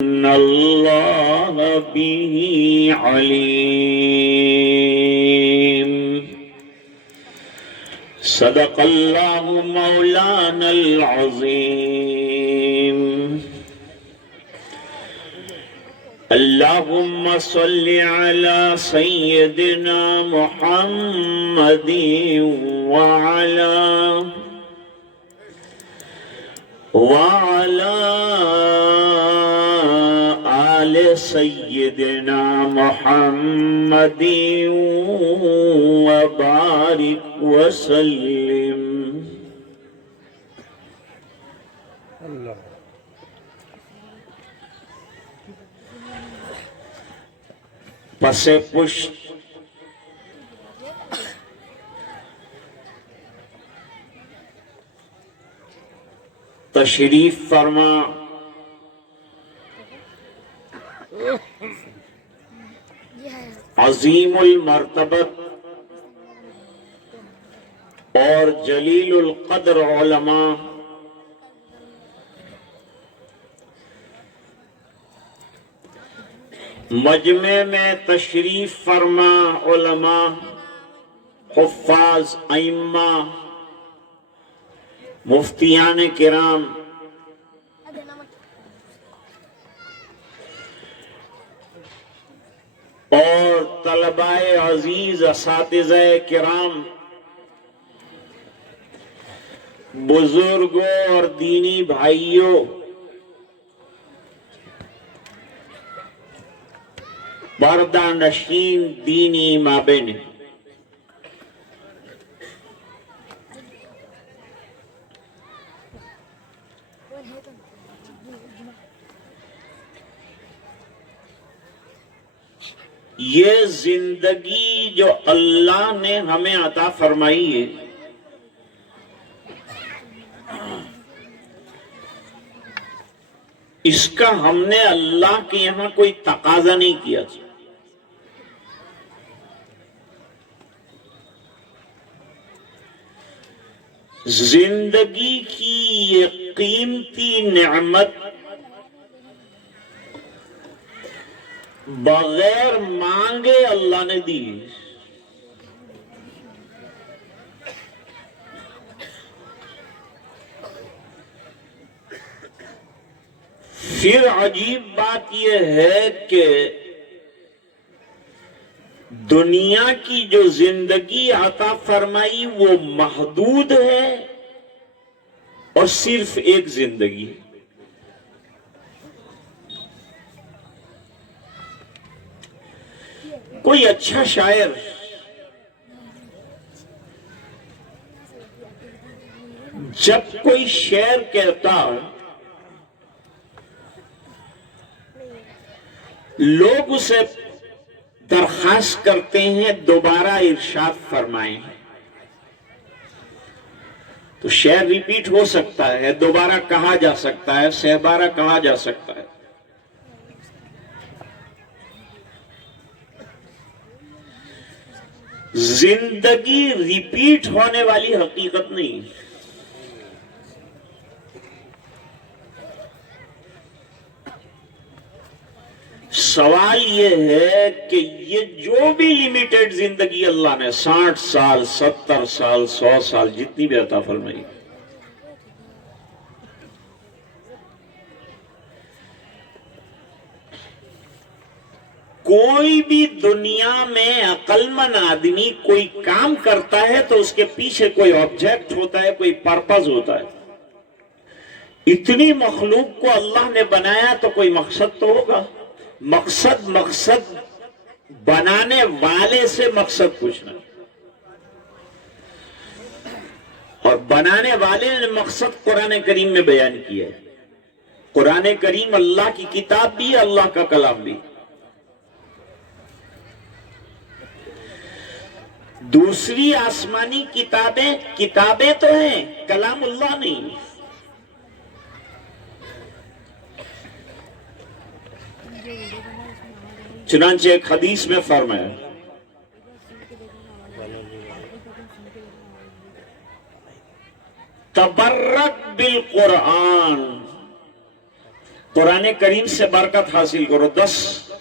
إن الله به عليم. صدق الله مولانا العظيم. اللهم صل على سيدنا محمد وعلى آل سيدنا محمد وبارك وسلم. پس پشت تشریف فرما عظیم المرتبت اور جلیل القدر علماء مجمع میں تشریف فرما علماء، حفاظ، ائمہ، مفتیان کرام، اور طلباء عزیز، اساتذہ کرام، بزرگوں اور دینی بھائیوں، پردہ نشین دینی مابین، یہ زندگی جو اللہ نے ہمیں عطا فرمائی ہے، اس کا ہم نے اللہ کے یہاں کوئی تقاضا نہیں کیا. زندگی کی یہ قیمتی نعمت بغیر مانگے اللہ نے دی. پھر عجیب بات یہ ہے کہ دنیا کی جو زندگی عطا فرمائی وہ محدود ہے اور صرف ایک زندگی ہے. کوئی اچھا شاعر جب کوئی شعر کہتا لوگ اسے درخواست کرتے ہیں دوبارہ ارشاد فرمائیں، تو شعر ریپیٹ ہو سکتا ہے، دوبارہ کہا جا سکتا ہے، سہبارہ کہا جا سکتا ہے. زندگی ریپیٹ ہونے والی حقیقت نہیں. سوال یہ ہے کہ یہ جو بھی لیمیٹڈ زندگی اللہ نے 60 سال، 70 سال، 100 سال، جتنی بھی عطا فرمائی، کوئی بھی دنیا میں عقل مند آدمی کوئی کام کرتا ہے تو اس کے پیچھے کوئی آبجیکٹ ہوتا ہے، کوئی پرپز ہوتا ہے. اتنی مخلوق کو اللہ نے بنایا تو کوئی مقصد تو ہوگا. مقصد بنانے والے سے مقصد پوچھنا، اور بنانے والے نے مقصد قرآن کریم میں بیان کیا ہے. قرآن کریم اللہ کی کتاب بھی ہے، اللہ کا کلام بھی. دوسری آسمانی کتابیں تو ہیں، کلام اللہ نہیں. چنانچہ ایک حدیث میں فرمایا تبرک بالقرآن، قرآن کریم سے برکت حاصل کرو. 10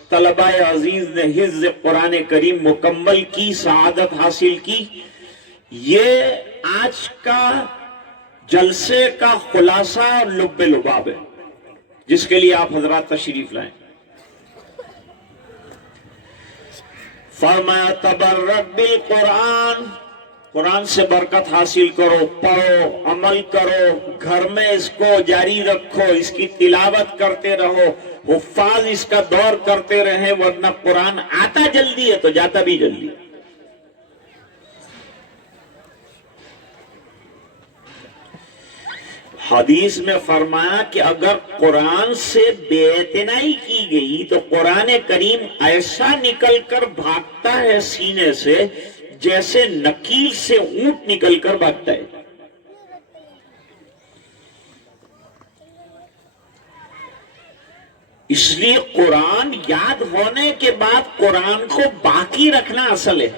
طلبہ عزیز نے حفظ قرآن کریم مکمل کی، سعادت حاصل کی. یہ آج کا جلسے کا خلاصہ اور لب لباب ہے جس کے لیے آپ حضرات تشریف لائیں. فرمایا تبرک بالقرآن، قرآن سے برکت حاصل کرو، پڑھو، عمل کرو، گھر میں اس کو جاری رکھو، اس کی تلاوت کرتے رہو، حفاظ اس کا دور کرتے رہیں، ورنہ قرآن آتا جلدی ہے تو جاتا بھی جلدی ہے. حدیث میں فرمایا کہ اگر قرآن سے بے اعتنائی کی گئی تو قرآن کریم ایسا نکل کر بھاگتا ہے سینے سے جیسے نکیل سے اونٹ نکل کر بھاگتا ہے. اس لیے قرآن یاد ہونے کے بعد قرآن کو باقی رکھنا اصل ہے.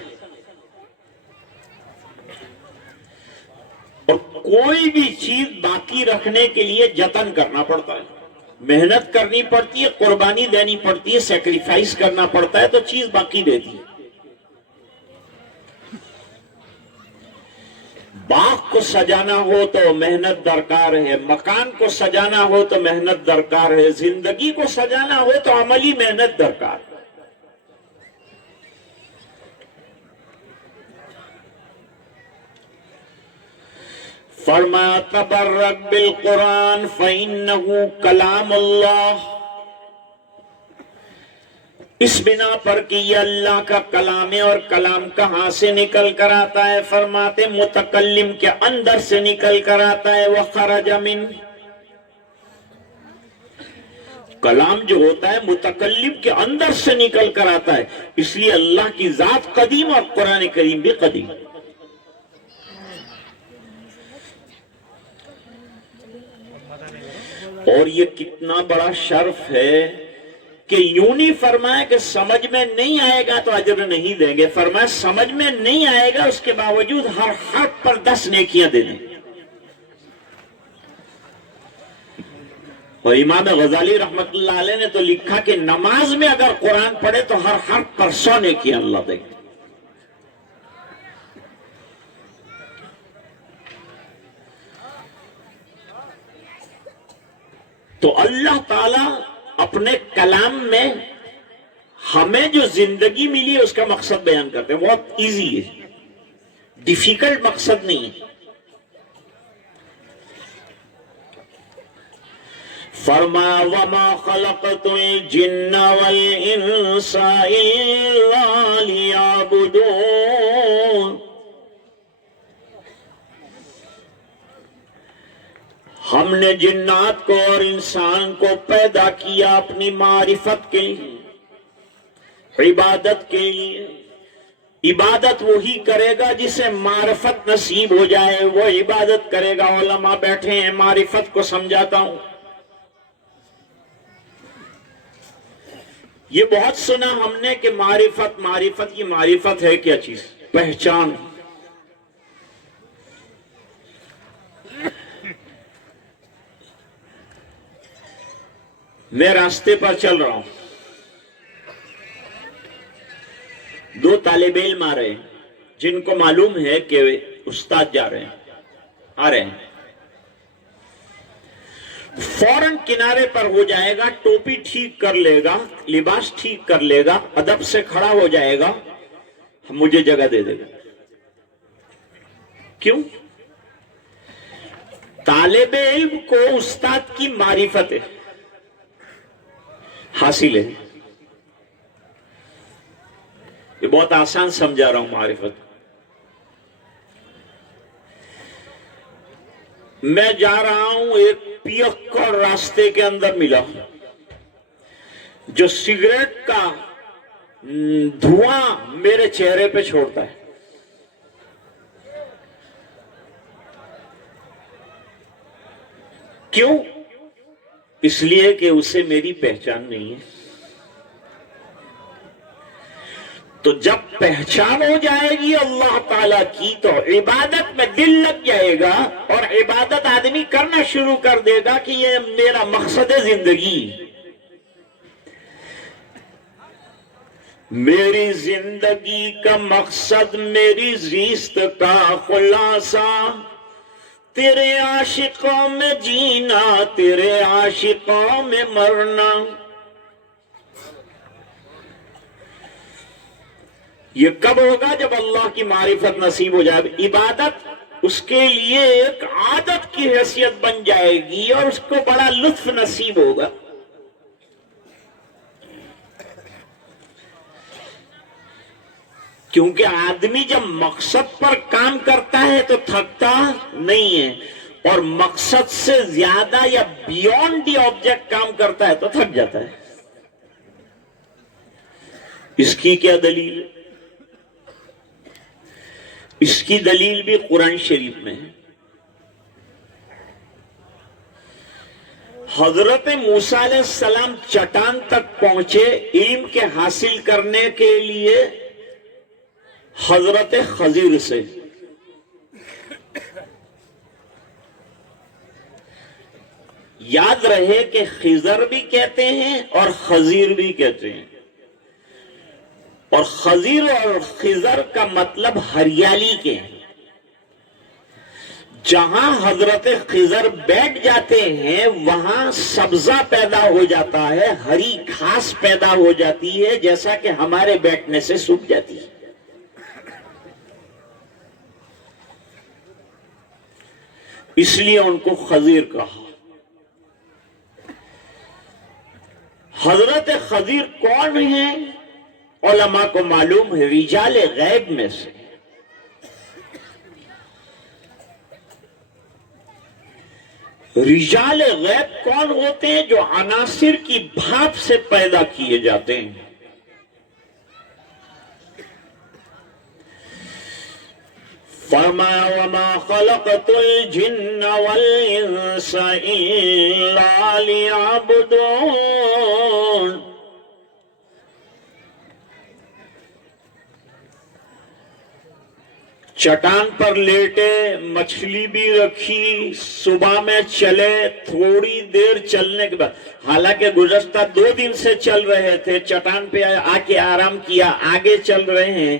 اور کوئی بھی چیز باقی رکھنے کے لیے جتن کرنا پڑتا ہے، محنت کرنی پڑتی ہے، قربانی دینی پڑتی ہے، سیکریفائس کرنا پڑتا ہے تو چیز باقی رہتی ہے. باغ کو سجانا ہو تو محنت درکار ہے، مکان کو سجانا ہو تو محنت درکار ہے، زندگی کو سجانا ہو تو عملی محنت درکار ہے. فرمایا تبرک بالقرآن فإنہ کلام اللہ، اس بنا پر کہ یہ اللہ کا کلام ہے. اور کلام کہاں سے نکل کر آتا ہے؟ فرماتے متکلم کے اندر سے نکل کر آتا ہے. وخرج من، کلام جو ہوتا ہے متکلم کے اندر سے نکل کر آتا ہے. اس لیے اللہ کی ذات قدیم اور قرآن کریم بھی قدیم. اور یہ کتنا بڑا شرف ہے کہ یوں نہیں فرمایا کہ سمجھ میں نہیں آئے گا تو اجر نہیں دیں گے، فرمایا سمجھ میں نہیں آئے گا اس کے باوجود ہر حرف پر 10 نیکیاں دے دیں. اور امام غزالی رحمت اللہ علیہ نے تو لکھا کہ نماز میں اگر قرآن پڑھے تو ہر حرف پر 100 نیکیاں اللہ دے گا. تو اللہ تعالی اپنے کلام میں ہمیں جو زندگی ملی ہے اس کا مقصد بیان کرتے ہیں. بہت ایزی ہے، ڈیفیکلٹ مقصد نہیں ہے. فرمایا وما خلقت الجن والانس الا لیعبدون، ہم نے جنات کو اور انسان کو پیدا کیا اپنی معرفت کے لیے، عبادت کے لیے. عبادت وہی کرے گا جسے معرفت نصیب ہو جائے، وہ عبادت کرے گا. علماء بیٹھے ہیں، معرفت کو سمجھاتا ہوں. یہ بہت سنا ہم نے کہ معرفت یہ معرفت ہے کیا چیز؟ پہچان. میں راستے پر چل رہا ہوں، 2 طالب علم آ رہے ہیں جن کو معلوم ہے کہ استاد جا رہے ہیں، آ رہے ہیں. فوراً کنارے پر ہو جائے گا، ٹوپی ٹھیک کر لے گا، لباس ٹھیک کر لے گا، ادب سے کھڑا ہو جائے گا، مجھے جگہ دے دے گا. کیوں؟ طالب علم کو استاد کی معرفت ہے، حاصل ہے. یہ بہت آسان سمجھا رہا ہوں معرفت. میں جا رہا ہوں، ایک پیکر راستے کے اندر ملا جو سگریٹ کا دھواں میرے چہرے پہ چھوڑتا ہے. کیوں؟ اس لیے کہ اسے میری پہچان نہیں ہے. تو جب پہچان ہو جائے گی اللہ تعالیٰ کی تو عبادت میں دل لگ جائے گا، اور عبادت آدمی کرنا شروع کر دے گا کہ یہ میرا مقصد زندگی، میری زندگی کا مقصد، میری زیست کا خلاصہ، تیرے عاشقوں میں جینا، تیرے عاشقوں میں مرنا۔ یہ کب ہوگا؟ جب اللہ کی معرفت نصیب ہو جائے، عبادت اس کے لیے ایک عادت کی حیثیت بن جائے گی اور اس کو بڑا لطف نصیب ہوگا۔ کیونکہ آدمی جب مقصد پر کام کرتا ہے تو تھکتا نہیں ہے، اور مقصد سے زیادہ یا بیونڈ دی آبجیکٹ کام کرتا ہے تو تھک جاتا ہے۔ اس کی کیا دلیل ہے؟ اس کی دلیل بھی قرآن شریف میں ہے۔ حضرت موسیٰ علیہ السلام چٹان تک پہنچے علم کے حاصل کرنے کے لیے حضرت خضر سے۔ یاد رہے کہ خضر بھی کہتے ہیں اور خضر بھی کہتے ہیں، اور خضر اور خضر کا مطلب ہریالی کے ہیں۔ جہاں حضرت خضر بیٹھ جاتے ہیں وہاں سبزہ پیدا ہو جاتا ہے، ہری گھاس پیدا ہو جاتی ہے، جیسا کہ ہمارے بیٹھنے سے سوکھ جاتی ہے۔ اس لیے ان کو خضر کہا۔ حضرت خضر کون ہیں؟ علماء کو معلوم ہے، رجال غیب میں سے۔ رجال غیب کون ہوتے ہیں؟ جو عناصر کی بھاپ سے پیدا کیے جاتے ہیں۔ فرمایا وَمَا خَلَقْتُ الْجِنَّ وَالْإِنسَ إِلَّا لِيَعْبُدُونَ۔ چٹان پر لیٹے، مچھلی بھی رکھی، صبح میں چلے، تھوڑی دیر چلنے کے بعد، حالانکہ گزشتہ 2 دن سے چل رہے تھے، چٹان پہ آ کے آرام کیا، آگے چل رہے ہیں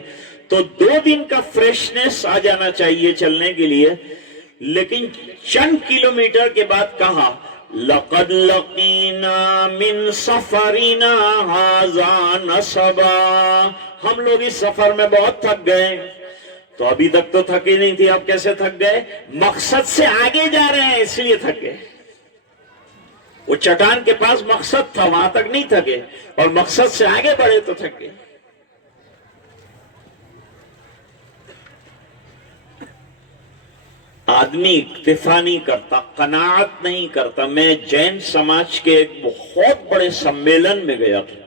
تو 2 دن کا فریشنس آ جانا چاہیے چلنے کے لیے، لیکن چند کلومیٹر کے بعد کہا لَقَدْ لَقِينَا مِن سَفَرِنَا هَذَا نَصَبًا۔ ہم لوگ اس سفر میں بہت تھک گئے۔ تو ابھی تک تو تھکے نہیں تھی، اب کیسے تھک گئے؟ مقصد سے آگے جا رہے ہیں اس لیے تھک گئے۔ وہ چٹان کے پاس مقصد تھا، وہاں تک نہیں تھکے، اور مقصد سے آگے بڑھے تو تھک گئے۔ آدمی اکتفا نہیں کرتا، قناعت نہیں کرتا۔ میں جین سماج کے ایک بہت بڑے سمیلن میں گیا تھا،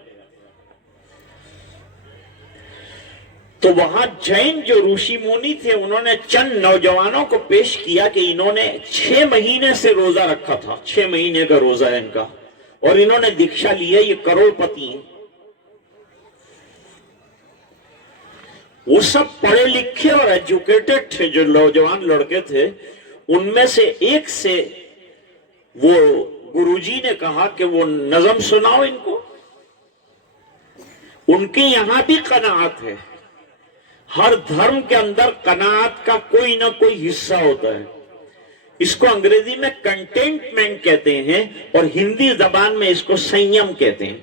تو وہاں جین جو رشی مونی تھے انہوں نے چند نوجوانوں کو پیش کیا کہ انہوں نے 6 مہینے سے روزہ رکھا تھا، 6 مہینے کا روزہ ہے ان کا، اور انہوں نے دیکشا لی ہے، یہ کروڑ پتی ہیں۔ وہ سب پڑھے لکھے اور ایجوکیٹڈ تھے، جو نوجوان لڑکے تھے، ان میں سے ایک سے وہ گروجی نے کہا کہ وہ نظم سناؤ ان کو۔ ان کے یہاں بھی قناعت ہے، ہر دھرم کے اندر قناعت کا کوئی نہ کوئی حصہ ہوتا ہے۔ اس کو انگریزی میں کنٹینٹمنٹ کہتے ہیں اور ہندی زبان میں اس کو سنیم کہتے ہیں۔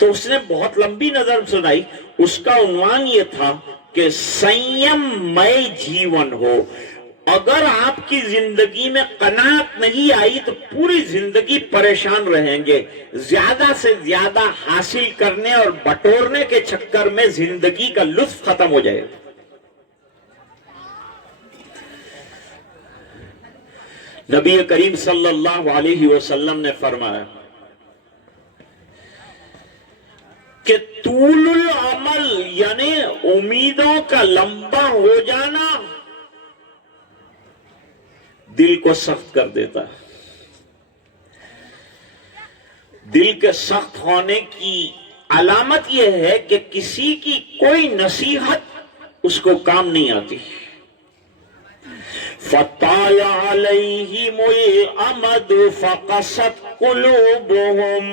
تو اس نے بہت لمبی نظر سنائی، اس کا عنوان یہ تھا کہ سنیم مئے جیون ہو۔ اگر آپ کی زندگی میں قناعت نہیں آئی تو پوری زندگی پریشان رہیں گے، زیادہ سے زیادہ حاصل کرنے اور بٹورنے کے چکر میں زندگی کا لطف ختم ہو جائے گا۔ نبی کریم صلی اللہ علیہ وسلم نے فرمایا کہ طول العمل یعنی امیدوں کا لمبا ہو جانا دل کو سخت کر دیتا ہے۔ دل کے سخت ہونے کی علامت یہ ہے کہ کسی کی کوئی نصیحت اس کو کام نہیں آتی. فَطَالَ عَلَيْهِمُ الْأَمَدُ فَقَسَتْ قُلُوبُهُمْ.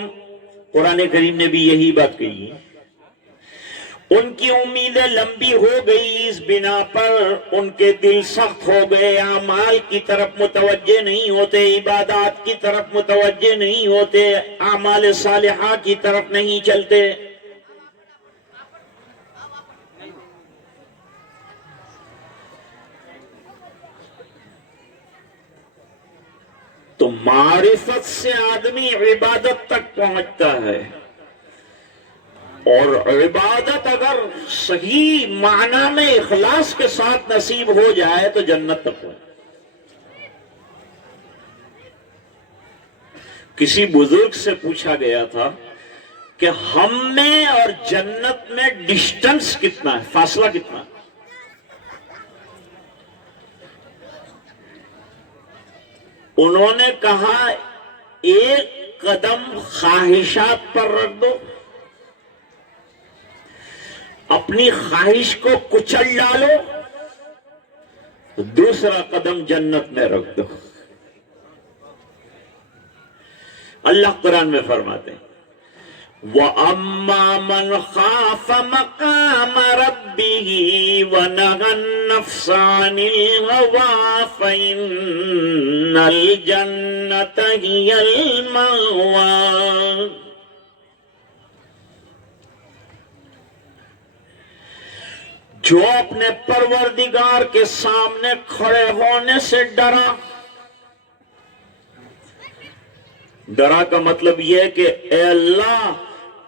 قرآن کریم نے بھی یہی بات کہی ہے. ان کی امیدیں لمبی ہو گئی، اس بنا پر ان کے دل سخت ہو گئے، اعمال کی طرف متوجہ نہیں ہوتے، عبادات کی طرف متوجہ نہیں ہوتے، اعمال صالحہ کی طرف نہیں چلتے. تو معرفت سے آدمی عبادت تک پہنچتا ہے، اور عبادت اگر صحیح معنی میں اخلاص کے ساتھ نصیب ہو جائے تو جنت تک پہنچے. کسی بزرگ سے پوچھا گیا تھا کہ ہم میں اور جنت میں ڈسٹنس کتنا ہے، فاصلہ کتنا ہے؟ انہوں نے کہا ایک قدم خواہشات پر رکھ دو، اپنی خواہش کو کچل ڈالو، دوسرا قدم جنت میں رکھ دو. اللہ قرآن میں فرماتے ہیں وَأَمَّا مَنْ خَافَ مَقَامَ رَبِّهِ وَنَهَى النَّفْسَ عَنِ الْهَوَىٰ فَإِنَّ الْجَنَّةَ هِيَ الْمَأْوَىٰ. جو اپنے پروردگار کے سامنے کھڑے ہونے سے ڈرا کا مطلب یہ ہے کہ اے اللہ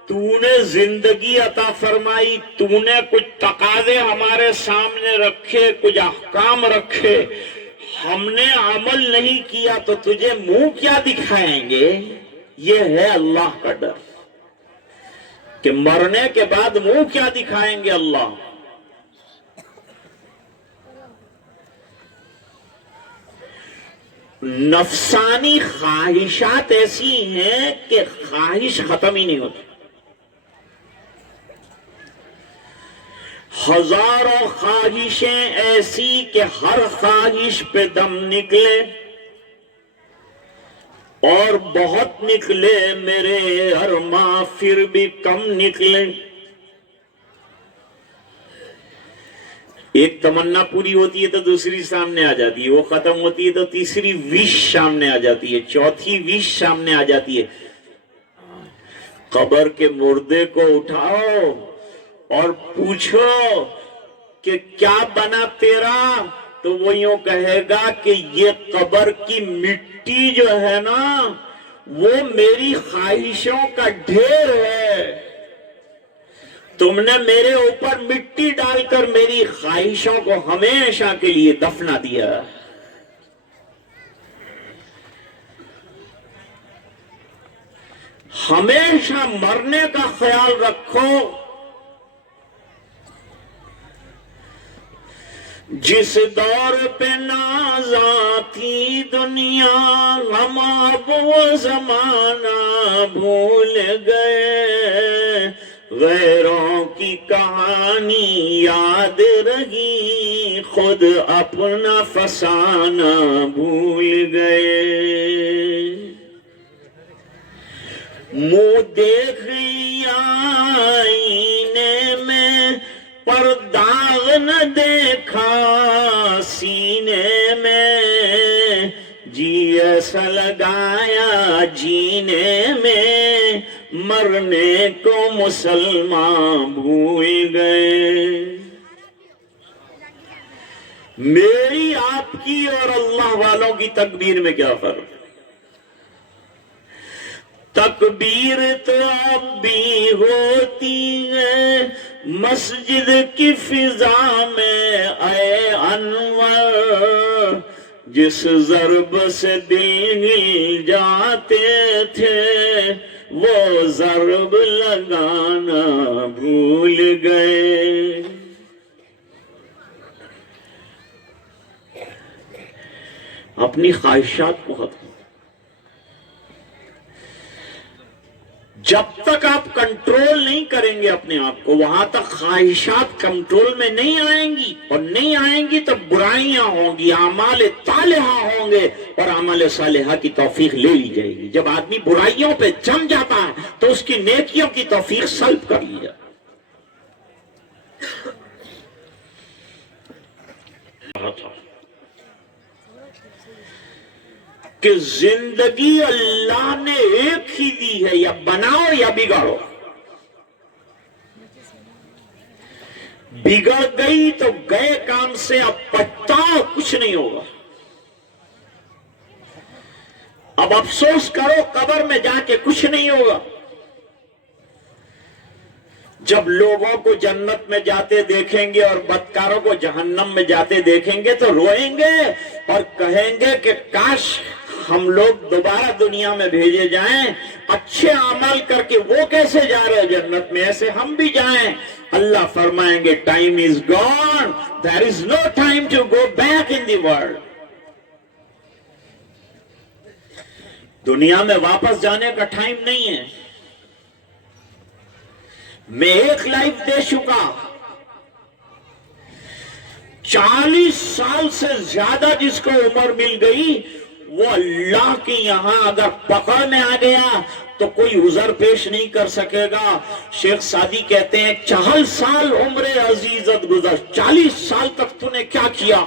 تو نے زندگی عطا فرمائی، تو نے کچھ تقاضے ہمارے سامنے رکھے، کچھ احکام رکھے، ہم نے عمل نہیں کیا تو تجھے منہ کیا دکھائیں گے. یہ ہے اللہ کا ڈر کہ مرنے کے بعد منہ کیا دکھائیں گے اللہ. نفسانی خواہشات ایسی ہیں کہ خواہش ختم ہی نہیں ہوتی. ہزاروں خواہشیں ایسی کہ ہر خواہش پہ دم نکلے، اور بہت نکلے میرے ارماں پھر بھی کم نکلے. ایک تمنا پوری ہوتی ہے تو دوسری سامنے آ جاتی ہے، وہ ختم ہوتی ہے تو تیسری وش سامنے آ جاتی ہے، چوتھی وش سامنے آ جاتی ہے. قبر کے مردے کو اٹھاؤ اور پوچھو کہ کیا بنا تیرا، تو وہ یوں کہے گا کہ یہ قبر کی مٹی جو ہے نا وہ میری خواہشوں کا ڈھیر ہے. تم نے میرے اوپر مٹی ڈال کر میری خواہشوں کو ہمیشہ کے لیے دفنا دیا. ہمیشہ مرنے کا خیال رکھو. جس دور پہ ناز آتی دنیا ہم اب وہ زمانہ بھول گئے. غیروں کی کہانی یاد رہی خود اپنا فسانہ بھول گئے. منہ دیکھ لیا آئینے میں پر داغ نہ دیکھا سینے میں. جی ایسا لگایا جینے میں مرنے کو مسلمان بھول گئے. میری آپ کی اور اللہ والوں کی تکبیر میں کیا فرق؟ تکبیر تو اب بھی ہوتی ہے مسجد کی فضا میں اے انور. جس ضرب سے دل ہل جاتے تھے وہ ضرب لگانا بھول گئے. اپنی خواہشات کو ختم. جب تک آپ کنٹرول نہیں کریں گے اپنے آپ کو، وہاں تک خواہشات کنٹرول میں نہیں آئیں گی، اور نہیں آئیں گی تو برائیاں ہوں گی، اعمال طالحہ ہوں گے، اور اعمال صالحہ کی توفیق لے لی جائے گی۔ جب آدمی برائیوں پہ جم جاتا ہے تو اس کی نیکیوں کی توفیق سلب کر لی جاتی کہ زندگی اللہ نے ایک ہی دی ہے، یا بناؤ یا بگاڑو۔ بگڑ گئی تو گئے کام سے، اب پچھتاؤ کچھ نہیں ہوگا۔ اب افسوس کرو قبر میں جا کے کچھ نہیں ہوگا۔ جب لوگوں کو جنت میں جاتے دیکھیں گے اور بدکاروں کو جہنم میں جاتے دیکھیں گے تو روئیں گے اور کہیں گے کہ کاش ہم لوگ دوبارہ دنیا میں بھیجے جائیں، اچھے عمل کر کے۔ وہ کیسے جا رہے جنت میں، ایسے ہم بھی جائیں۔ اللہ فرمائیں گے time is gone, there is no time to go back in the world. دنیا میں واپس جانے کا ٹائم نہیں ہے۔ میں ایک لائف دے چکا، 40 سال سے زیادہ جس کو عمر مل گئی، وہ اللہ کے یہاں اگر پکڑ میں آ گیا تو کوئی عذر پیش نہیں کر سکے گا۔ شیخ سعدی کہتے ہیں 40 سال عمر عزیزت گزر، 40 سال تک تو نے کیا کیا؟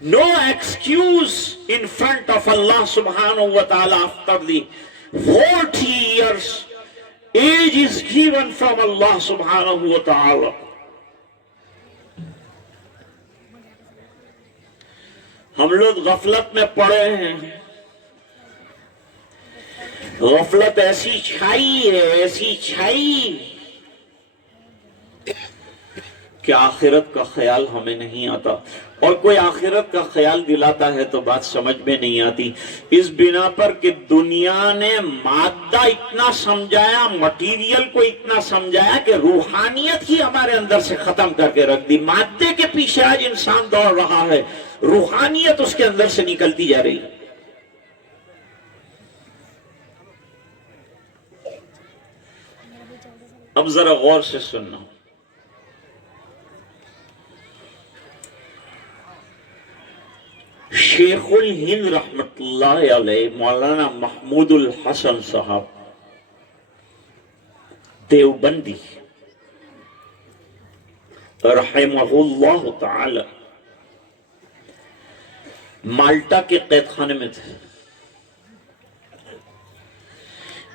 No excuse in front of Allah subhanahu wa ta'ala after the 40 years age is given from Allah subhanahu wa ta'ala. ہم لوگ غفلت میں پڑے ہیں، غفلت ایسی چھائی ہے، ایسی چھائی کہ آخرت کا خیال ہمیں نہیں آتا، اور کوئی آخرت کا خیال دلاتا ہے تو بات سمجھ میں نہیں آتی۔ اس بنا پر کہ دنیا نے مادہ اتنا سمجھایا، مٹیریل کو اتنا سمجھایا کہ روحانیت ہی ہمارے اندر سے ختم کر کے رکھ دی۔ مادے کے پیچھے آج انسان دوڑ رہا ہے، روحانیت اس کے اندر سے نکلتی جا رہی ہے۔ اب ذرا غور سے سننا، شیخ الہند رحمت اللہ علیہ مولانا محمود الحسن صاحب دیوبندی رحمہ اللہ تعالی مالٹا کے قید خانے میں تھے۔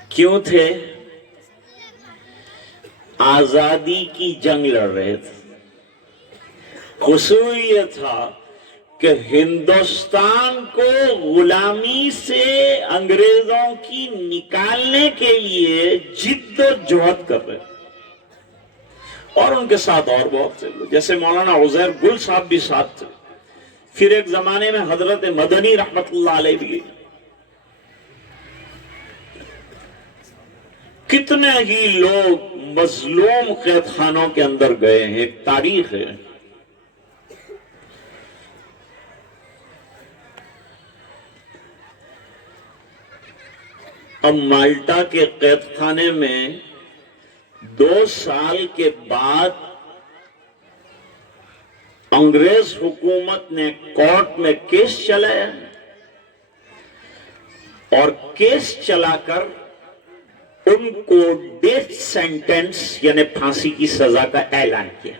کیوں تھے؟ آزادی کی جنگ لڑ رہے تھے۔ قصور یہ تھا کہ ہندوستان کو غلامی سے انگریزوں کی نکالنے کے لیے جد و جہد کر رہے، اور ان کے ساتھ اور بہت سے لوگ، جیسے مولانا عزیر گل صاحب بھی ساتھ تھے۔ پھر ایک زمانے میں حضرت مدنی رحمت اللہ علیہ بھی، کتنے ہی لوگ مظلوم قید خانوں کے اندر گئے ہیں، ایک تاریخ ہے۔ اب مالٹا کے قید خانے میں 2 سال کے بعد انگریز حکومت نے کورٹ میں کیس چلایا، اور کیس چلا کر ان کو ڈیتھ سینٹنس یعنی پھانسی کی سزا کا اعلان کیا،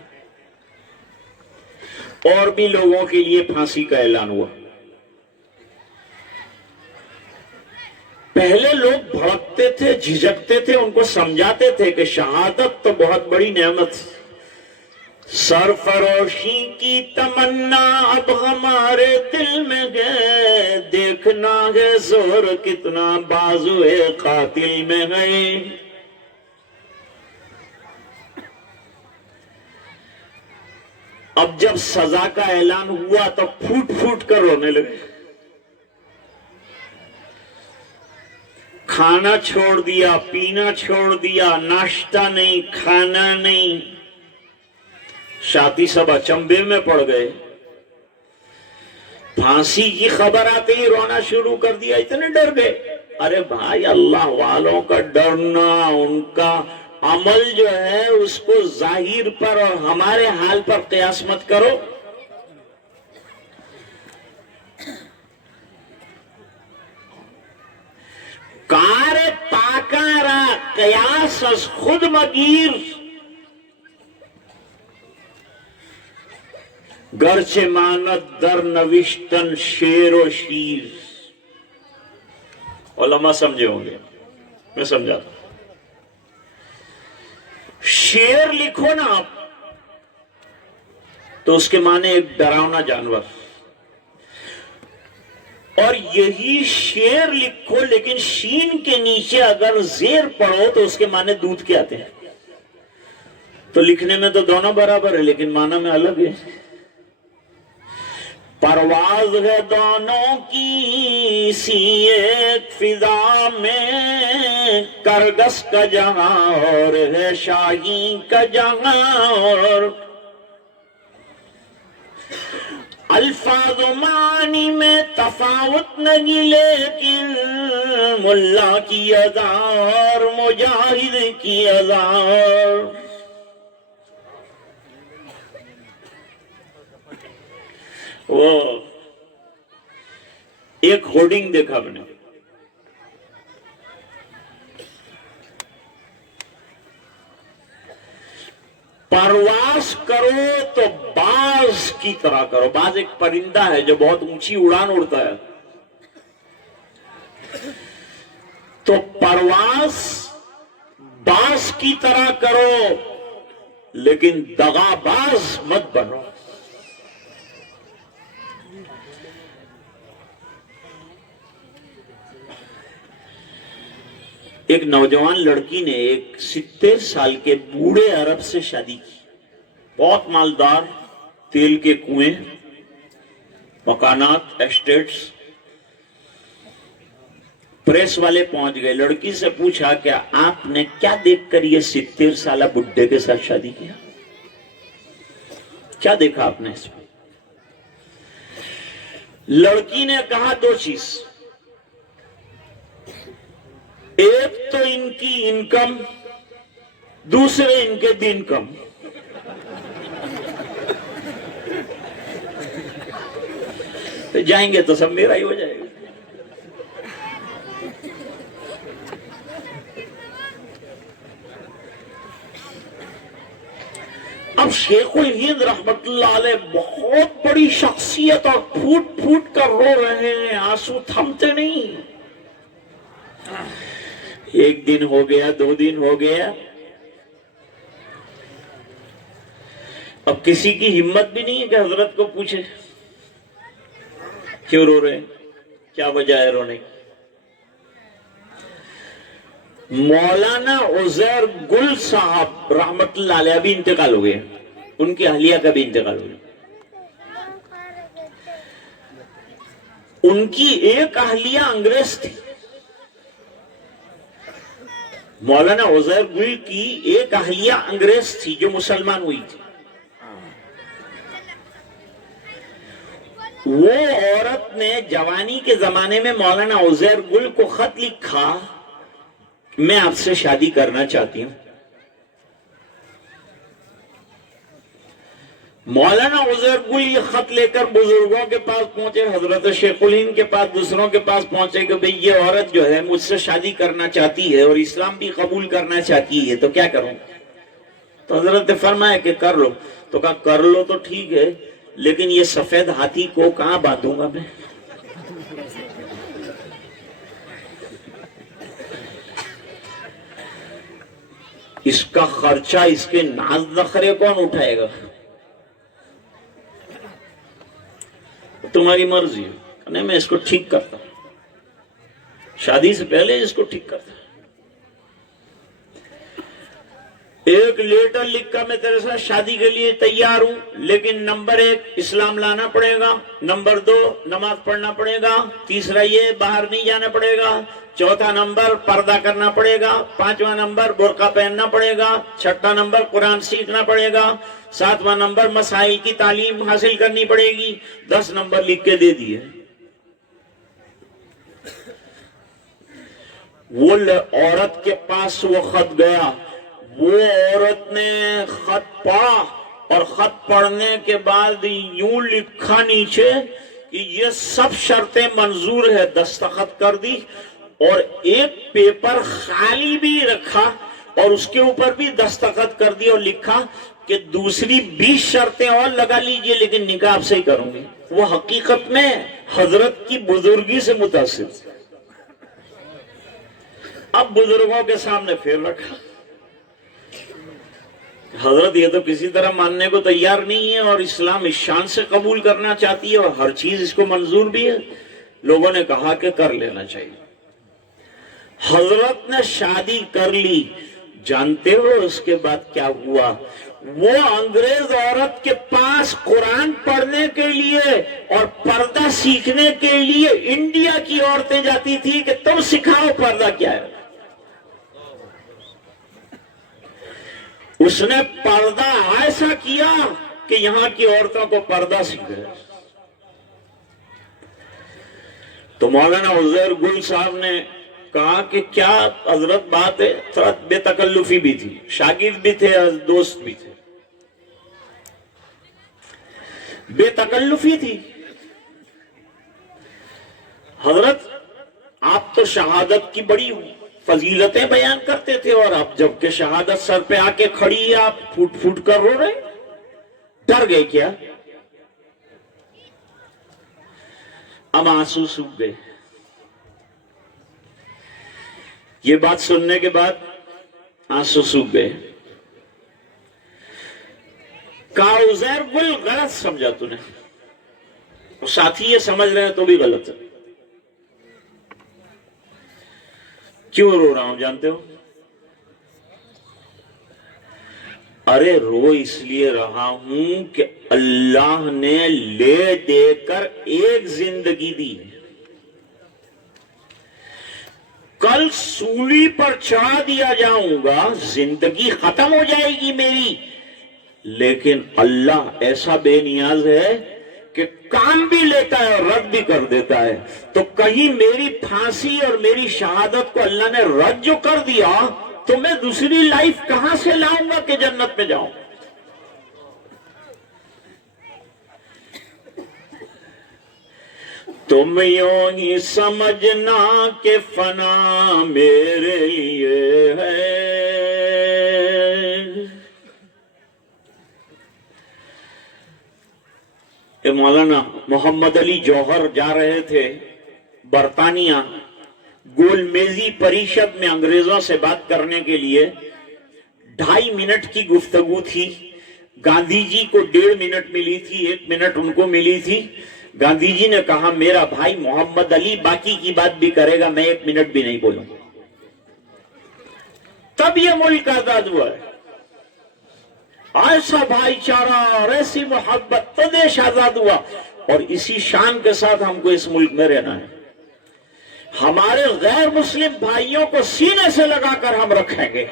اور بھی لوگوں کے لیے پھانسی کا اعلان ہوا۔ پہلے لوگ بھڑکتے تھے، جھجکتے تھے، ان کو سمجھاتے تھے کہ شہادت تو بہت بڑی نعمت ہے، سرفروشی کی تمنا اب ہمارے دل میں ہے، دیکھنا ہے زور کتنا بازوئے قاتل میں ہے۔ اب جب سزا کا اعلان ہوا تو پھوٹ پھوٹ کر رونے لگے، کھانا چھوڑ دیا، پینا چھوڑ دیا، ناشتہ نہیں، کھانا نہیں۔ ساتھی سب اچنبے میں پڑ گئے، پھانسی کی خبر آتے ہی رونا شروع کر دیا، اتنے ڈر گئے۔ ارے بھائی اللہ والوں کا ڈرنا، ان کا عمل جو ہے اس کو ظاہر پر اور ہمارے حال پر قیاس مت کرو. کار پاکارا قیاس از خود مگیر، گرچه ماند در نوشتن شیر و شیر. علماء سمجھے ہوں گے، میں سمجھاتا ہوں. شیر لکھو نا آپ تو اس کے معنی ایک ڈراؤنا جانور، اور یہی شیر لکھو لیکن شین کے نیچے اگر زیر پڑھو تو اس کے معنی دودھ کے آتے ہیں. تو لکھنے میں تو دونوں برابر ہے لیکن معنی میں الگ ہے. پرواز ہے دونوں کی سی ایک فضا میں، کرگس کا جہاں اور ہے شاہی کا جہاں. اور الفاظ و معنی میں تفاوت نہیں لیکن ملا کی ادا اور مجاہد کی ادا. وہ ایک ہورڈنگ دیکھا میں نے، پرواز کرو تو باز کی طرح کرو. باز ایک پرندہ ہے جو بہت اونچی اڑان اڑتا ہے. تو پرواز باز کی طرح کرو لیکن دغا باز مت بنو. ایک نوجوان لڑکی نے ایک 70 سال کے بوڑھے عرب سے شادی کی. بہت مالدار، تیل کے کنویں، مکانات، ایسٹیٹس. پریس والے پہنچ گئے، لڑکی سے پوچھا کہ آپ نے کیا دیکھ کر یہ 70 سالہ بڈھے کے ساتھ شادی کیا؟ کیا دیکھا آپ نے اس میں؟ لڑکی نے کہا 2 چیز. ایک تو ان کی انکم، دوسرے ان کے دین کم. جائیں گے تو سب میرا ہی ہو جائے گا. اب شیخ الہند رحمت اللہ علیہ بہت بڑی شخصیت اور پھوٹ پھوٹ کر رو رہے ہیں، آنسو تھمتے نہیں. ایک دن ہو گیا، 2 دن ہو گیا، اب کسی کی ہمت بھی نہیں ہے کہ حضرت کو پوچھے کیوں رو رہے ہیں، کیا وجہ ہے رونے کی. مولانا عزیر گل صاحب رحمت اللہ علیہ ابھی انتقال ہو گئے، ان کی اہلیہ کا بھی انتقال ہو گیا. ان کی ایک اہلیہ انگریز تھی. مولانا عزیر گل کی ایک اہلیہ انگریز تھی جو مسلمان ہوئی تھی. وہ عورت نے جوانی کے زمانے میں مولانا عزیر گل کو خط لکھا، میں آپ سے شادی کرنا چاہتی ہوں. مولانا عزیر گل یہ خط لے کر بزرگوں کے پاس پہنچے، حضرت شیخ الہند کے پاس، دوسروں کے پاس پہنچے کہ بھئی یہ عورت جو ہے مجھ سے شادی کرنا چاہتی ہے اور اسلام بھی قبول کرنا چاہتی ہے، تو کیا کروں؟ تو حضرت نے فرمایا کہ کر لو. تو کہا کر لو تو ٹھیک ہے لیکن یہ سفید ہاتھی کو کہاں باندھوں گا میں؟ اس کا خرچہ، اس کے ناز نخرے کون اٹھائے گا؟ تمہاری مرضی ہے. نہیں میں اس کو ٹھیک کرتا ہوں، شادی سے پہلے اس کو ٹھیک کرتا ہوں. ایک لیٹر لکھ کر میں تیرے ساتھ شادی کے لیے تیار ہوں لیکن نمبر 1 اسلام لانا پڑے گا، نمبر 2 نماز پڑھنا پڑے گا، تیسرا یہ باہر نہیں جانا پڑے گا، چوتھا نمبر پردہ کرنا پڑے گا، 5واں نمبر برقع پہننا پڑے گا، 6واں نمبر قرآن سیکھنا پڑے گا، 7واں نمبر مسائل کی تعلیم حاصل کرنی پڑے گی. 10 نمبر لکھ کے دے دیے. وہ عورت کے پاس وہ خط گیا، وہ عورت نے خط پڑھا اور خط پڑھنے کے بعد یوں لکھا نیچے کہ یہ سب شرطیں منظور ہے، دستخط کر دی، اور ایک پیپر خالی بھی رکھا اور اس کے اوپر بھی دستخط کر دی اور لکھا کہ دوسری 20 شرطیں اور لگا لیجئے لیکن نکاح آپ سے ہی کروں گی۔ وہ حقیقت میں حضرت کی بزرگی سے متاثر تھا۔ اب بزرگوں کے سامنے پھر رکھا، حضرت یہ تو کسی طرح ماننے کو تیار نہیں ہے اور اسلام اس شان سے قبول کرنا چاہتی ہے اور ہر چیز اس کو منظور بھی ہے۔ لوگوں نے کہا کہ کر لینا چاہیے۔ حضرت نے شادی کر لی۔ جانتے ہو اس کے بعد کیا ہوا؟ وہ انگریز عورت کے پاس قرآن پڑھنے کے لیے اور پردہ سیکھنے کے لیے انڈیا کی عورتیں جاتی تھی کہ تم سکھاؤ پردہ کیا ہے۔ اس نے پردہ ایسا کیا کہ یہاں کی عورتوں کو پردہ سیکھے۔ تو مولانا عزیر گل صاحب نے کہا کہ کیا حضرت بات ہے، تھوڑا بے تکلفی بھی تھی، شاگرد بھی تھے، دوست بھی تھے، بے تکلفی تھی۔ حضرت آپ تو شہادت کی بڑی فضیلتیں بیان کرتے تھے اور اب جب کہ شہادت سر پہ آ کے کھڑی ہے آپ پھوٹ پھوٹ کر رو رہے، ڈر گئے کیا؟ اب آنسو سوکھ گئے۔ یہ بات سننے کے بعد آنسو سوکھ گئے۔ کہا عزیر گل غلط سمجھا تو نے، اور ساتھی یہ سمجھ رہے ہیں تو بھی غلط ہے۔ کیوں رو رہا ہوں جانتے ہو؟ ارے رو اس لیے رہا ہوں کہ اللہ نے لے دے کر ایک زندگی دی، کل سولی پر چڑھا دیا جاؤں گا، زندگی ختم ہو جائے گی میری، لیکن اللہ ایسا بے نیاز ہے کہ کام بھی لیتا ہے اور رد بھی کر دیتا ہے۔ تو کہیں میری پھانسی اور میری شہادت کو اللہ نے رد جو کر دیا تو میں دوسری لائف کہاں سے لاؤں گا کہ جنت میں جاؤں؟ تم یوں ہی سمجھنا کہ فنا میرے لیے ہے، مولانا محمد علی جوہر جا رہے تھے برطانیہ، گول میزی پریشد میں انگریزوں سے بات کرنے کے لیے۔ 2.5 منٹ کی گفتگو تھی، گاندھی جی کو 1.5 منٹ ملی تھی، 1 منٹ ان کو ملی تھی۔ گاندھی جی نے کہا میرا بھائی محمد علی باقی کی بات بھی کرے گا، میں 1 منٹ بھی نہیں بولوں۔ تب یہ ملک آزاد ہوا ہے۔ ایسا بھائی چارہ اور ایسی محبت تو دیش آزاد ہوا، اور اسی شان کے ساتھ ہم کو اس ملک میں رہنا ہے۔ ہمارے غیر مسلم بھائیوں کو سینے سے لگا کر ہم رکھیں گے،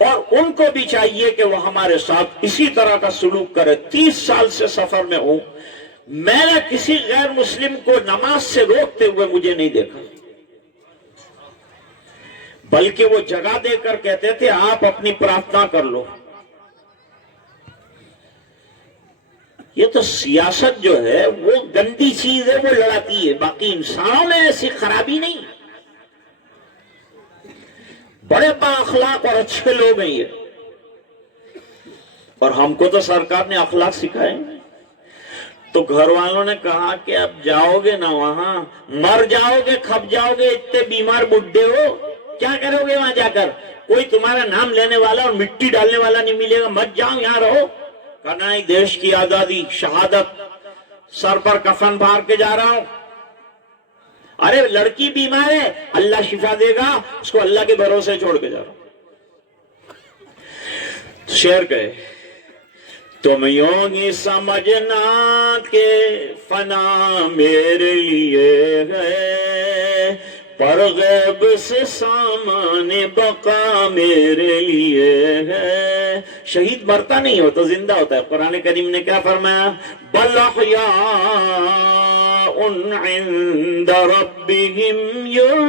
اور ان کو بھی چاہیے کہ وہ ہمارے ساتھ اسی طرح کا سلوک کرے۔ 30 سال سے سفر میں ہوں، میں نے کسی غیر مسلم کو نماز سے روکتے ہوئے مجھے نہیں دیکھا، بلکہ وہ جگہ دے کر کہتے تھے آپ اپنی پرارتھنا کر لو۔ یہ تو سیاست جو ہے وہ گندی چیز ہے، وہ لڑاتی ہے، باقی انسانوں میں ایسی خرابی نہیں۔ بڑے با اخلاق اور اچھے لوگ ہیں یہ، اور ہم کو تو سرکار نے اخلاق سکھائے۔ تو گھر والوں نے کہا کہ اب جاؤ گے نا وہاں، مر جاؤ گے، کھپ جاؤ گے، اتنے بیمار بڈھے ہو، کیا کرو گے وہاں جا کر؟ کوئی تمہارا نام لینے والا اور مٹی ڈالنے والا نہیں ملے گا، مت جاؤ، یہاں رہو۔ کہنا نہیں، دیش کی آزادی، شہادت، سر پر کفن بھار کے جا رہا ہوں۔ ارے لڑکی بیمار ہے، اللہ شفا دے گا، اس کو اللہ کے بھروسے چھوڑ کے جا رہا ہوں۔ شعر گئے، تم یوں ہی سمجھنا کہ فنا میرے لیے ہے، پر غیب سے سامان بقا میرے لیے ہے۔ شہید مرتا نہیں ہوتا، زندہ ہوتا ہے۔ قرآن کریم نے کیا فرمایا؟ بل احیاء عند ربهم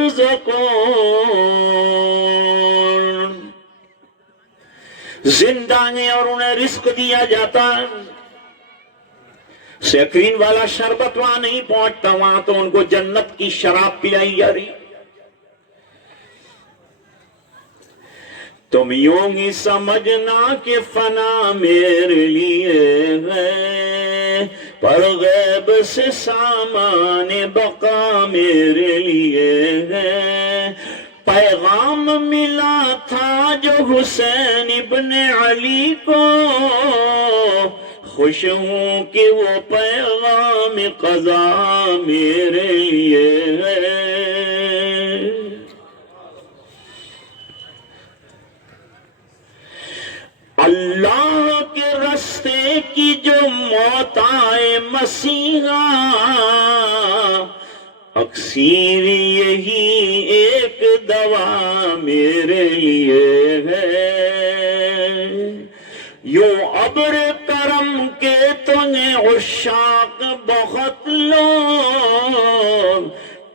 یرزقون، زندہ ہیں اور انہیں رزق دیا جاتا ہے. سیکرین والا شربت وہاں نہیں پہنچتا، وہاں تو ان کو جنت کی شراب پلائی جا رہی. تم یوں ہی سمجھنا کہ فنا میرے لیے ہے، پر غیب سے سامان بقا میرے لیے ہے. پیغام ملا تھا جو حسین ابن علی کو، خوش ہوں کہ وہ پیغام قضا میرے لیے ہے. اللہ کے راستے کی جو موت آئے مسیحا، اکثیر یہی ایک دوا میرے لیے ہے. یوں ابر کرم کے تمہیں عشاق بہت لوگ،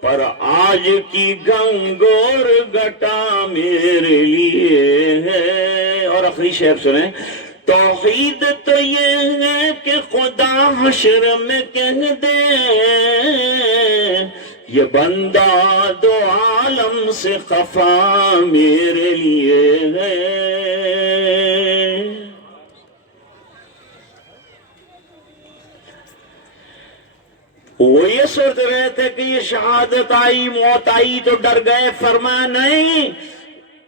پر آج کی گنگور گٹا میرے لیے ہے. اور آخری شعر سنیں. توحید تو یہ ہے کہ خدا حشر میں کہہ دے، یہ بندہ دو عالم سے خفا میرے لیے ہے. وہ یہ سوچ رہے تھے کہ یہ شہادت آئی، موت آئی تو ڈر گئے. فرمایا نہیں،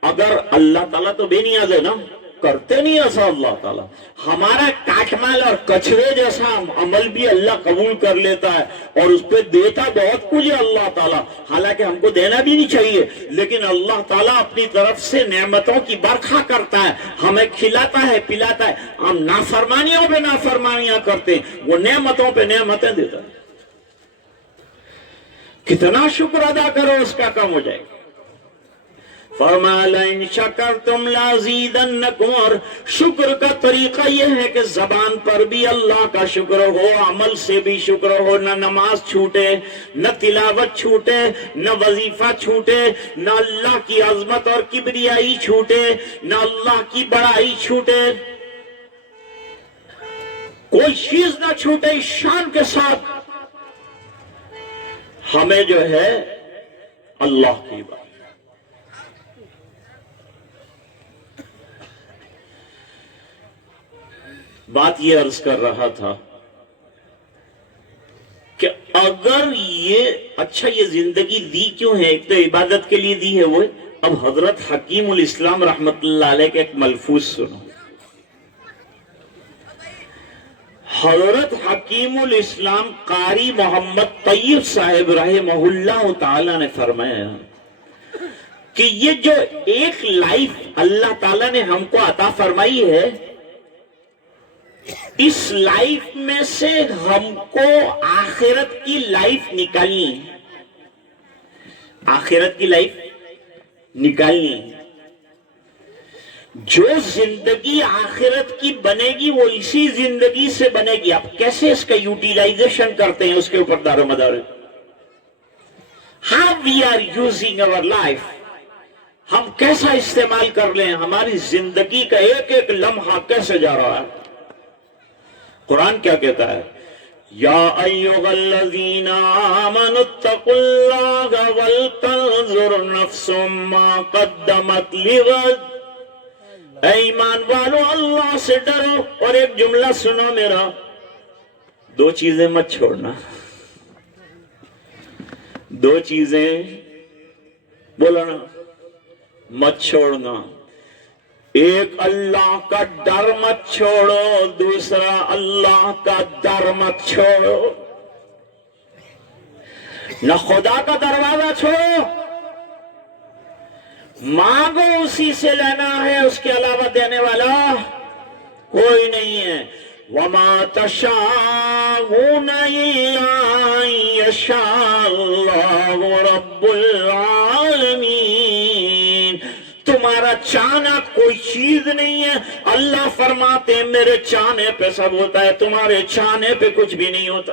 اگر اللہ تعالیٰ تو بے نیاز ہے نا، کرتے نہیں ایسا اللہ تعالیٰ. ہمارا کاٹمال اور کچرے جیسا عمل بھی اللہ قبول کر لیتا ہے، اور اس پہ دیتا بہت کچھ ہے اللہ تعالیٰ. حالانکہ ہم کو دینا بھی نہیں چاہیے، لیکن اللہ تعالیٰ اپنی طرف سے نعمتوں کی برکھا کرتا ہے، ہمیں کھلاتا ہے، پلاتا ہے. ہم نافرمانیوں پہ نافرمانیاں کرتے ہیں، وہ نعمتوں پہ نعمتیں دیتا ہے. کتنا شکر ادا کرو اس کا کم ہو جائے گا. فرمایا لئن شکرتم لازیدنکم، اور شکر کا طریقہ یہ ہے کہ زبان پر بھی اللہ کا شکر ہو، عمل سے بھی شکر ہو. نہ نماز چھوٹے، نہ تلاوت چھوٹے، نہ وظیفہ چھوٹے، نہ اللہ کی عظمت اور کبریائی چھوٹے، نہ اللہ کی بڑائی چھوٹے. کوئی چیز نہ چھوٹے. شان کے ساتھ ہمیں جو ہے اللہ کی بات یہ عرض کر رہا تھا کہ اگر یہ اچھا یہ زندگی دی کیوں ہے؟ ایک تو عبادت کے لیے دی ہے. وہ اب حضرت حکیم الاسلام رحمت اللہ علیہ کے ایک ملفوظ سنو. حضرت حکیم الاسلام قاری محمد طیب صاحب رحمہ اللہ تعالی نے فرمایا کہ یہ جو ایک لائف اللہ تعالیٰ نے ہم کو عطا فرمائی ہے، اس لائف میں سے ہم کو آخرت کی لائف نکالنی ہے. آخرت کی لائف نکالنی ہے. جو زندگی آخرت کی بنے گی وہ اسی زندگی سے بنے گی. آپ کیسے اس کا یوٹیلائزیشن کرتے ہیں اس کے اوپر دار و مدار ہے. How we are using our life، ہم کیسا استعمال کر لیں، ہماری زندگی کا ایک ایک لمحہ کیسے جا رہا ہے. قرآن کیا کہتا ہے؟ یا ایھا الذین آمنوا اتقوا اللہ ولتنظر نفس ما قدمت لغد. اے ایمان والو اللہ سے ڈرو. اور ایک جملہ سنو میرا، دو چیزیں مت چھوڑنا. دو چیزیں بولو نا، مت چھوڑنا. ایک اللہ کا ڈر مت چھوڑو، دوسرا اللہ کا در مت چھوڑو. نہ خدا کا دروازہ چھوڑو، مانگو اسی سے لینا ہے، اس کے علاوہ دینے والا کوئی نہیں ہے. وَمَا تَشَاءُونَ إِلَّا أَن يَشَاءَ اللَّهُ رَبُّ الْعَالَمِينَ. تمہارا چاہنا کوئی چیز نہیں ہے. اللہ فرماتے ہیں میرے چاہنے پہ سب ہوتا ہے، تمہارے چاہنے پہ کچھ بھی نہیں ہوتا.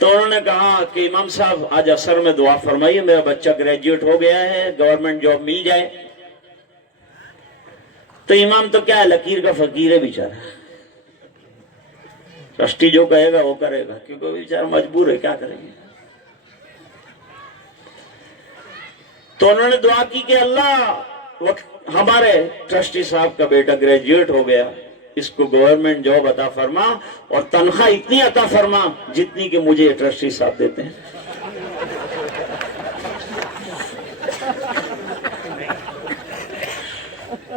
تو انہوں نے کہا کہ امام صاحب آج عصر میں دعا فرمائیے، میرا بچہ گریجویٹ ہو گیا ہے، گورنمنٹ جاب مل جائے۔ تو امام تو کیا ہے، لکیر کا فقیر ہے بیچارہ، ٹرسٹی جو کہے گا وہ کرے گا، کیونکہ وہ بیچارہ مجبور ہے، کیا کریں گے۔ تو انہوں نے دعا کی کہ اللہ ہمارے ٹرسٹی صاحب کا بیٹا گریجویٹ ہو گیا، اس کو گورنمنٹ جاب عطا فرما اور تنخواہ اتنی عطا فرما جتنی کہ مجھے ٹرسٹی صاحب دیتے ہیں۔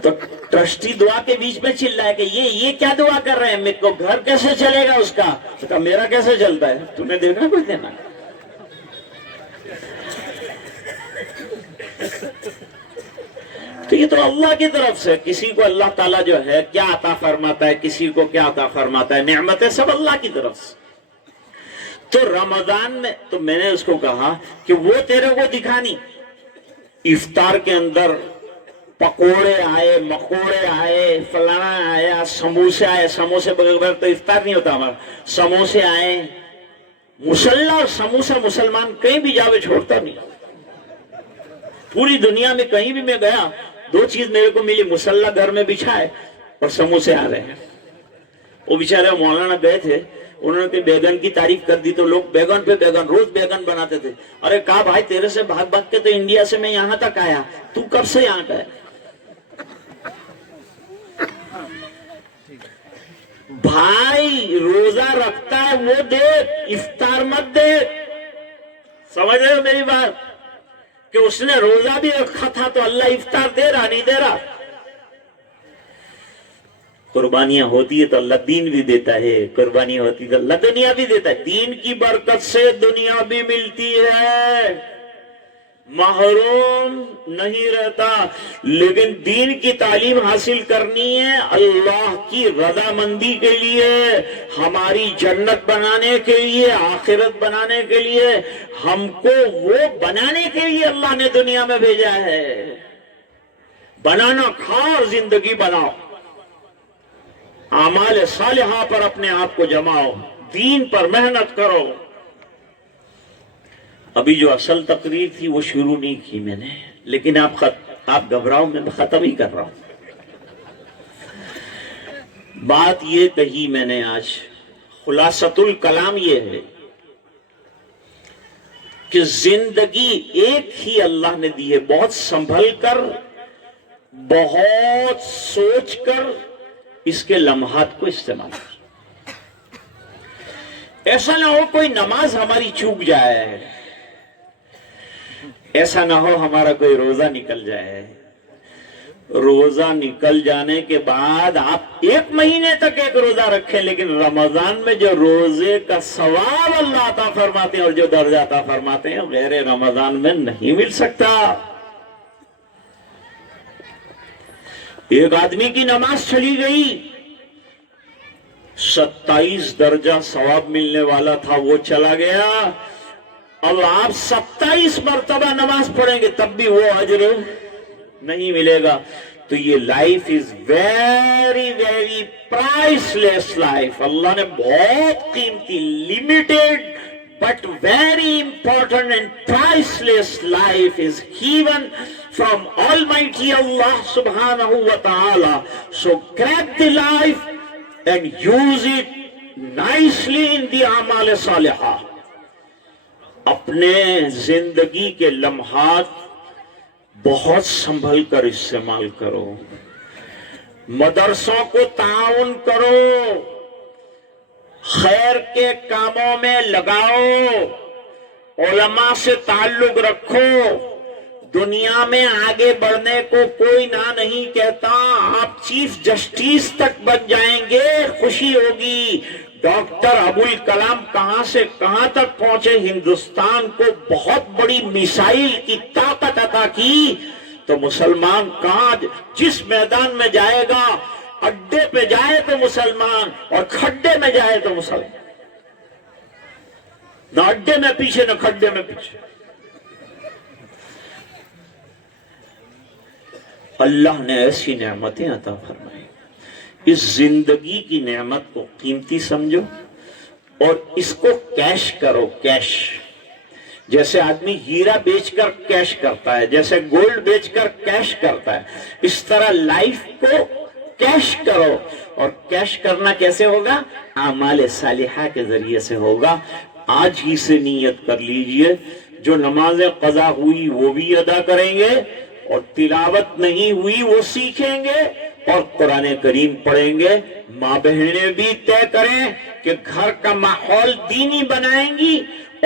تو ٹرسٹی دعا کے بیچ میں چل رہا ہے کہ یہ کیا دعا کر رہے ہیں، میرے کو گھر کیسے چلے گا اس کا؟ تو کہا میرا کیسے چلتا ہے، تم نے دیکھا کوئی دینا؟ تو یہ تو اللہ کی طرف سے، کسی کو اللہ تعالیٰ جو ہے کیا عطا فرماتا ہے، کسی کو کیا عطا فرماتا ہے، نعمتیں سب اللہ کی طرف سے۔ تو رمضان میں تو میں نے اس کو کہا کہ وہ تیرے کو دکھانی، افطار کے اندر پکوڑے آئے، مکوڑے آئے، فلانا آیا، سموسے آئے، سموسے بغیر تو افطار نہیں ہوتا ہمارا، سموسے آئے، مسلح اور سموسہ مسلمان کہیں بھی جاوے چھوڑتا نہیں۔ پوری دنیا میں کہیں بھی میں گیا، دو چیز میرے کو ملی، مسلح گھر میں بچھا ہے اور سموسے آ رہے ہیں۔ وہ بیچارے مولانا گئے تھے، انہوں نے بیگن کی تعریف کر دی تو لوگ بیگن پہ بیگن، روز بیگن بناتے تھے۔ ارے کہا بھائی تیرے سے بھاگ بھاگ کے تو انڈیا سے میں یہاں تک آیا، تو کب سے یہاں کا ہے؟ بھائی روزہ رکھتا ہے وہ دے، افطار مت دے۔ سمجھ رہے ہو میری بات؟ کہ اس نے روزہ بھی رکھا تھا تو اللہ افطار دے رہا نہیں دے رہا۔ قربانیاں ہوتی ہے تو اللہ دین بھی دیتا ہے، قربانیاں ہوتی ہے تو اللہ دنیا بھی دیتا ہے۔ دین کی برکت سے دنیا بھی ملتی ہے، محروم نہیں رہتا۔ لیکن دین کی تعلیم حاصل کرنی ہے اللہ کی رضامندی کے لیے، ہماری جنت بنانے کے لیے، آخرت بنانے کے لیے۔ ہم کو وہ بنانے کے لیے اللہ نے دنیا میں بھیجا ہے۔ بنانا کھاؤ اور زندگی بناؤ، اعمال صالحہ پر اپنے آپ کو جماؤ، دین پر محنت کرو۔ ابھی جو اصل تقریر تھی وہ شروع نہیں کی میں نے، لیکن آپ گھبراؤ، میں ختم ہی کر رہا ہوں۔ بات یہ کہی میں نے آج، خلاصۃ الکلام یہ ہے کہ زندگی ایک ہی اللہ نے دی ہے، بہت سنبھل کر، بہت سوچ کر اس کے لمحات کو استعمال کر۔ ایسا نہ ہو کوئی نماز ہماری چوک جائے، ایسا نہ ہو ہمارا کوئی روزہ نکل جائے۔ روزہ نکل جانے کے بعد آپ ایک مہینے تک ایک روزہ رکھیں، لیکن رمضان میں جو روزے کا ثواب اللہ عطا فرماتے ہیں اور جو درجہ عطا فرماتے ہیں غیر رمضان میں نہیں مل سکتا۔ ایک آدمی کی نماز چلی گئی، 27 درجہ ثواب ملنے والا تھا، وہ چلا گیا۔ اب آپ 27 مرتبہ نماز پڑھیں گے تب بھی وہ اجر نہیں ملے گا۔ تو یہ life is very very priceless life لائف، اللہ نے بہت قیمتی، limited but very important and priceless life is given from Almighty Allah subhanahu wa ta'ala. So grab the life and use it nicely in the amal salihah. اپنے زندگی کے لمحات بہت سنبھل کر استعمال کرو، مدرسوں کو تعاون کرو، خیر کے کاموں میں لگاؤ، علماء سے تعلق رکھو۔ دنیا میں آگے بڑھنے کو کوئی نہ نہیں کہتا، آپ چیف جسٹس تک بن جائیں گے خوشی ہوگی۔ ڈاکٹر ابوالکلام کہاں سے کہاں تک پہنچے، ہندوستان کو بہت بڑی میسائل کی طاقت عطا کی، تو مسلمان کہاں جس میدان میں جائے گا، اڈے پہ جائے تو مسلمان اور کھڈے میں جائے تو مسلمان، نہ اڈے میں پیچھے نہ کھڈے میں پیچھے۔ اللہ نے ایسی نعمتیں عطا فرمائی، اس زندگی کی نعمت کو قیمتی سمجھو اور اس کو کیش کرو. کیش جیسے آدمی ہیرا بیچ کر کیش کرتا ہے, جیسے گولڈ بیچ کر کیش کرتا ہے, اس طرح لائف کو کیش کرو. اور کیش کرنا کیسے ہوگا؟ اعمال صالحہ کے ذریعے سے ہوگا. آج ہی سے نیت کر لیجئے, جو نماز قضا ہوئی وہ بھی ادا کریں گے, اور تلاوت نہیں ہوئی وہ سیکھیں گے, اور قرآن کریم پڑھیں گے. ماں بہنیں بھی طے کریں کہ گھر کا ماحول دینی بنائیں گی,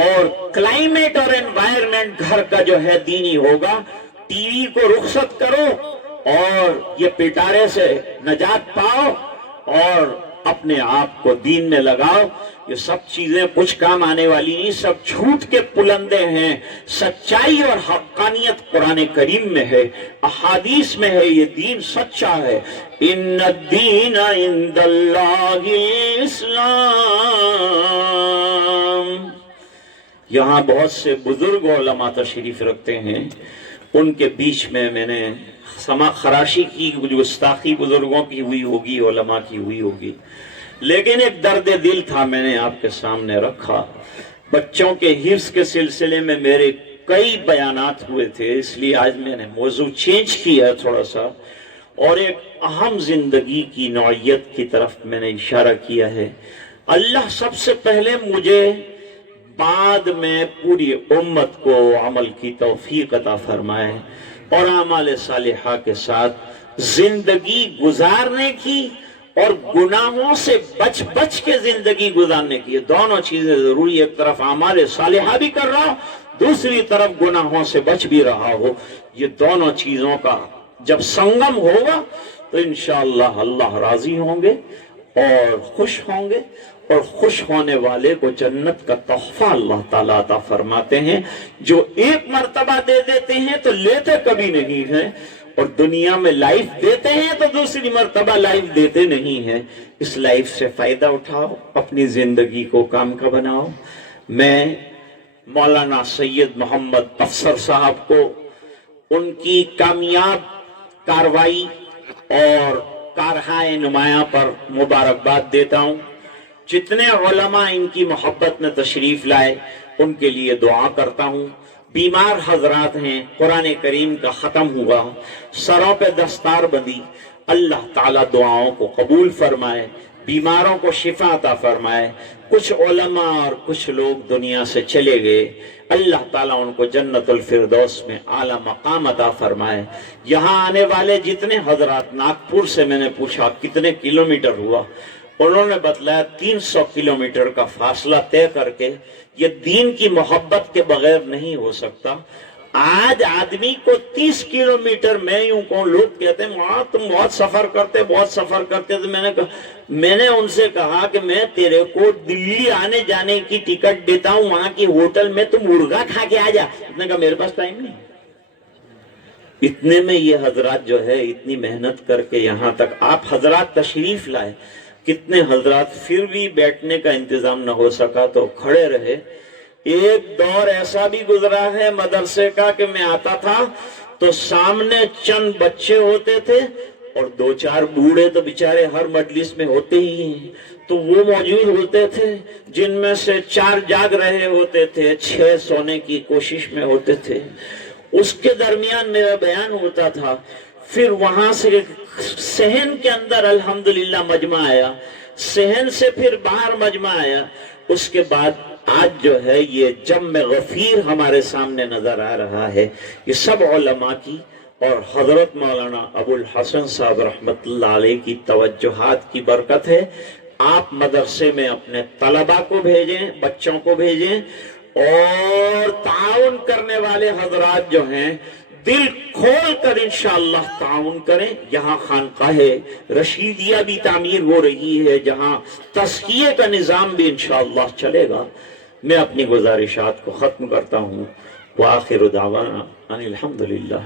اور کلائمیٹ اور انوائرمنٹ گھر کا جو ہے دینی ہوگا. ٹی وی کو رخصت کرو اور یہ پٹارے سے نجات پاؤ, اور اپنے آپ کو دین میں لگاؤ. یہ سب چیزیں کچھ کام آنے والی نہیں, سب جھوٹ کے پلندے ہیں. سچائی اور حقانیت قرآن کریم میں ہے, احادیث میں ہے, یہ دین سچا ہے. ان الدین عند اللہ اسلام. یہاں بہت سے بزرگ علماء تشریف رکھتے ہیں, ان کے بیچ میں نے سما خراشی کی, گستاخی بزرگوں کی ہوئی ہوگی, علماء کی ہوئی ہوگی, لیکن ایک درد دل تھا میں نے آپ کے سامنے رکھا. بچوں کے حفظ کے سلسلے میں میرے کئی بیانات ہوئے تھے, اس لیے آج میں نے موضوع چینج کیا تھوڑا سا, اور ایک اہم زندگی کی نوعیت کی طرف میں نے اشارہ کیا ہے. اللہ سب سے پہلے مجھے, بعد میں پوری امت کو عمل کی توفیق عطا فرمائے, اور اعمال صالحہ کے ساتھ زندگی گزارنے کی, اور گناہوں سے بچ بچ کے زندگی گزارنے کی. دونوں چیزیں ضروری, ایک طرف اعمال صالحہ بھی کر رہا ہو, دوسری طرف گناہوں سے بچ بھی رہا ہو. یہ دونوں چیزوں کا جب سنگم ہوگا تو انشاءاللہ اللہ راضی ہوں گے اور خوش ہوں گے, اور خوش ہونے والے کو جنت کا تحفہ اللہ تعالیٰ عطا فرماتے ہیں. جو ایک مرتبہ دے دیتے ہیں تو لیتے کبھی نہیں ہیں, اور دنیا میں لائف دیتے ہیں تو دوسری مرتبہ لائف دیتے نہیں ہیں. اس لائف سے فائدہ اٹھاؤ, اپنی زندگی کو کام کا بناؤ. میں مولانا سید محمد افسر صاحب کو ان کی کامیاب کاروائی اور کارہائے نمایاں پر مبارکباد دیتا ہوں. جتنے علماء ان کی محبت میں تشریف لائے ان کے لیے دعا کرتا ہوں. بیمار حضرات ہیں, قرآن کریم کا ختم ہوا, سروں پہ دستار بندی, اللہ تعالیٰ دعاؤں کو قبول فرمائے, بیماروں کو شفا عطا فرمائے. کچھ علماء اور کچھ لوگ دنیا سے چلے گئے, اللہ تعالیٰ ان کو جنت الفردوس میں اعلیٰ مقام عطا فرمائے. یہاں آنے والے جتنے حضرات, ناگپور سے میں نے پوچھا کتنے کلومیٹر ہوا, انہوں نے بتلایا 300 کلومیٹر کا فاصلہ طے کر کے. یہ دین کی محبت کے بغیر نہیں ہو سکتا. آج آدمی کو 30 کلومیٹر, میں یوں کہوں, لوگ کہتے ہیں وہاں تم بہت سفر کرتے, بہت سفر کرتے. تو میں نے ان سے کہا کہ میں تیرے کو دلی آنے جانے کی ٹکٹ دیتا ہوں, وہاں کی ہوٹل میں تم مرغا کھا کے آ جا. اس نے کہا میرے پاس ٹائم نہیں. اتنے میں یہ حضرات جو ہے اتنی محنت کر کے یہاں تک آپ حضرات تشریف لائے. کتنے حضرات پھر بھی بیٹھنے کا انتظام نہ ہو سکا تو کھڑے رہے. ایک دور ایسا بھی گزرا ہے مدرسے کا کہ میں آتا تھا تو سامنے چند بچے ہوتے تھے, اور 2-4 بوڑھے تو بیچارے ہر مجلس میں ہوتے ہی ہیں, تو وہ موجود ہوتے تھے جن میں سے 4 جاگ رہے ہوتے تھے, 6 سونے کی کوشش میں ہوتے تھے. اس کے درمیان میرا بیان ہوتا تھا. پھر وہاں سے صحن کے اندر الحمدللہ مجمع آیا, صحن سے پھر باہر مجمع آیا. اس کے بعد آج جو ہے یہ جم غفیر ہمارے سامنے نظر آ رہا ہے. یہ سب علماء کی اور حضرت مولانا ابو الحسن صاحب رحمت اللہ علیہ کی توجہات کی برکت ہے. آپ مدرسے میں اپنے طلباء کو بھیجیں, بچوں کو بھیجیں, اور تعاون کرنے والے حضرات جو ہیں دل کھول کر انشاءاللہ تعاون کریں. یہاں خانقاہ رشیدیہ بھی تعمیر ہو رہی ہے, جہاں تزکیے کا نظام بھی انشاءاللہ چلے گا. میں اپنی گزارشات کو ختم کرتا ہوں. وآخر دعوانا ان الحمدللہ.